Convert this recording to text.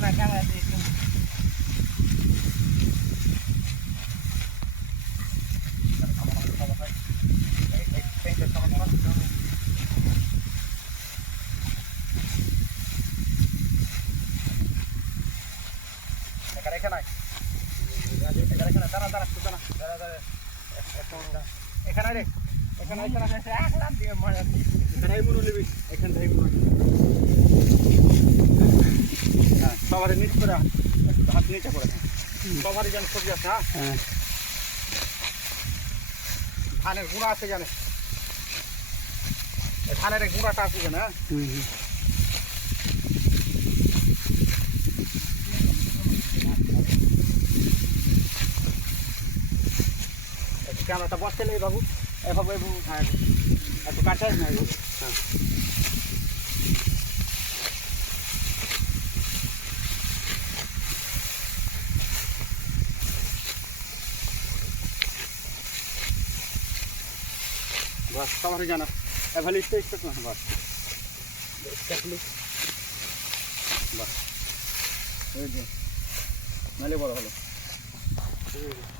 না ক্যামেরা দিয়ে এখানে রে এখানে এক লাখ দিয়ে মজা এখানেই মনে নিবি এখানটাই মনে হ্যাঁ সবারই নিচ করে হাত নিচে করে সবারই যেন ছবি আছে হ্যাঁ ধানের গুঁড়া আছে জানে ধানের গুঁড়াটা আছে জানে ক্যামেরাটা বসতে নেই বাবু এভাবে হ্যাঁ একটু কাছে না হ্যাঁ बस सवारी जाना एवली स्टेज तक ना बस बस नाले बड़ा हलो